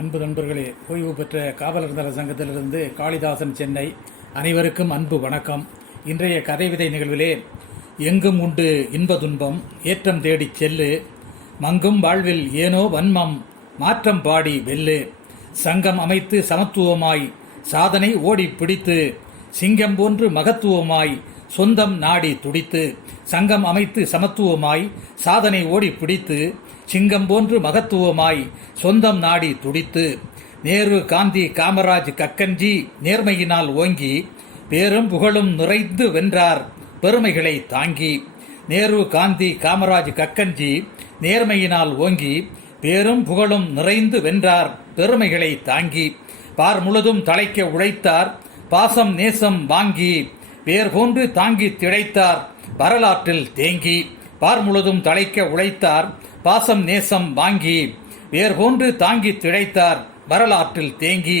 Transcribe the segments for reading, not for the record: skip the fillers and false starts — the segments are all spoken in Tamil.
அன்பு நண்பர்களே, ஓய்வு பெற்ற காவலர் நல சங்கத்திலிருந்து காளிதாசன், சென்னை. அனைவருக்கும் அன்பு வணக்கம். இன்றைய கதை விதை நிகழ்விலே எங்கும் உண்டு இன்ப துன்பம், ஏற்றம் தேடிச் செல்லு, மங்கும் வாழ்வில் ஏனோ வன்மம், மாற்றம் பாடி வெல்லு, சங்கம் அமைத்து சமத்துவமாய் சாதனை ஓடி பிடித்து, சிங்கம் போன்று மகத்துவமாய் சொந்தம் நாடி துடித்து, சங்கம் அமைத்து சமத்துவமாய் சாதனை ஓடி பிடித்து, சிங்கம் போன்று மகத்துவமாய் சொந்தம் நாடி துடித்து, நேரு, காந்தி, காமராஜ், கக்கன்ஜி நேர்மையினால் ஓங்கி பேரும் புகழும் நிறைந்து வென்றார் பெருமைகளை தாங்கி. நேரு, காந்தி, காமராஜ், கக்கன்ஜி நேர்மையினால் ஓங்கி பேரும் புகழும் நிறைந்து வென்றார் பெருமைகளை தாங்கி. பார் முழுதும் தலைக்க உழைத்தார், பாசம் நேசம் வாங்கி வேர் போன்று தாங்கி திளைத்தார் வரலாற்றில் தேங்கி. பார் முழுதும் தலைக்க உழைத்தார், பாசம் நேசம் வாங்கி வேர் போன்று தாங்கி திளைத்தார் வரலாற்றில் தேங்கி.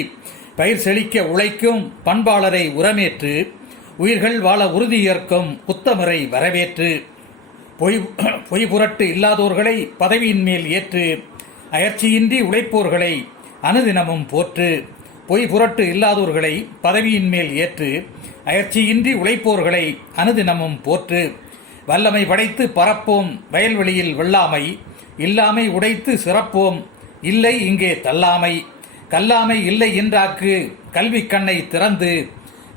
பயிர் செழிக்க உழைக்கும் பண்பாளரை உரமேற்று, உயிர்கள் வாழ உறுதியேற்கும் உத்தமரை வரவேற்று, பொய் புரட்டு இல்லாதோர்களை பதவியின் மேல் ஏற்று, அயற்சியின்றி உழைப்போர்களை அனுதினமும் போற்று. பொய் புரட்டு இல்லாதோர்களை பதவியின் மேல் ஏற்று, அயற்சியின்றி உழைப்போர்களை அனுதினமும் போற்று. வல்லமை படைத்து பரப்போம் வயல்வெளியில் வெள்ளாமை, இல்லாமை உடைத்து சிறப்போம் இல்லை இங்கே தள்ளாமை. கல்லாமை இல்லை என்றாக்கு கல்வி கண்ணை திறந்து,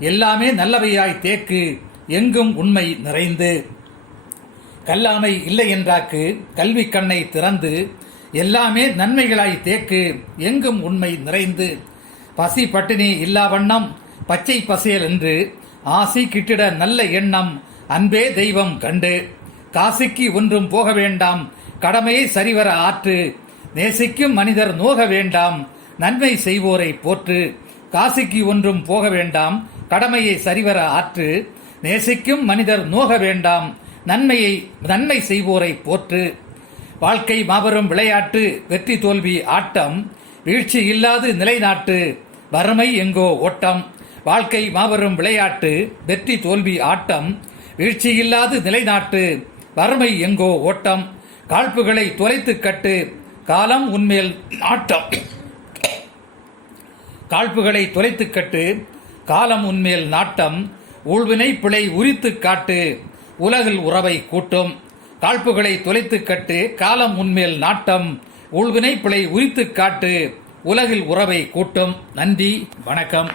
எல்லாமே நல்லவையாய் தேக்கு எங்கும் உண்மை நிறைந்து. கல்லாமை இல்லை என்றாக்கு கல்வி கண்ணை திறந்து, எல்லாமே நன்மைகளாய் தேக்கு எங்கும் உண்மை நிறைந்து. பசி பட்டினி இல்லா வண்ணம் பச்சை பசேல் என்று ஆசி கிட்டிட நல்ல எண்ணம் அன்பே தெய்வம் கண்டு. காசிக்கு ஒன்றும் போக வேண்டாம் கடமையை சரிவர ஆற்று, நேசிக்கும் மனிதர் நோக வேண்டாம் நன்மை செய்வோரை போற்று. காசிக்கு ஒன்றும் போக வேண்டாம் கடமையை சரிவர ஆற்று, நேசிக்கும் மனிதர் நோக வேண்டாம் நன்மை செய்வோரை போற்று. வாழ்க்கை மாபெரும் விளையாட்டு, வெற்றி தோல்வி ஆட்டம், வீழ்ச்சி இல்லாது நிலைநாட்டு வறுமை எங்கோ ஓட்டம். வாழ்க்கை மாபெரும் விளையாட்டு, வெற்றி தோல்வி ஆட்டம், வீழ்ச்சி இல்லாது நிலைநாட்டு வறுமை எங்கோ ஓட்டம். காழ்ப்புகளை தொலைத்து கட்டு காலம் உன்மேல் நாட்டம். காழ்ப்புகளை தொலைத்து கட்டு காலம் உன்மேல் நாட்டம், ஊழ்வினை பிழை உரித்து காட்டு உலகில் உறவை கூட்டும். காழ்ப்புகளை தொலைத்து கட்டு காலம் உன்மேல் நாட்டம், ஊழ்வினை பிழை உரித்து காட்டு உலகில் உறவை கூட்டும். நன்றி, வணக்கம்.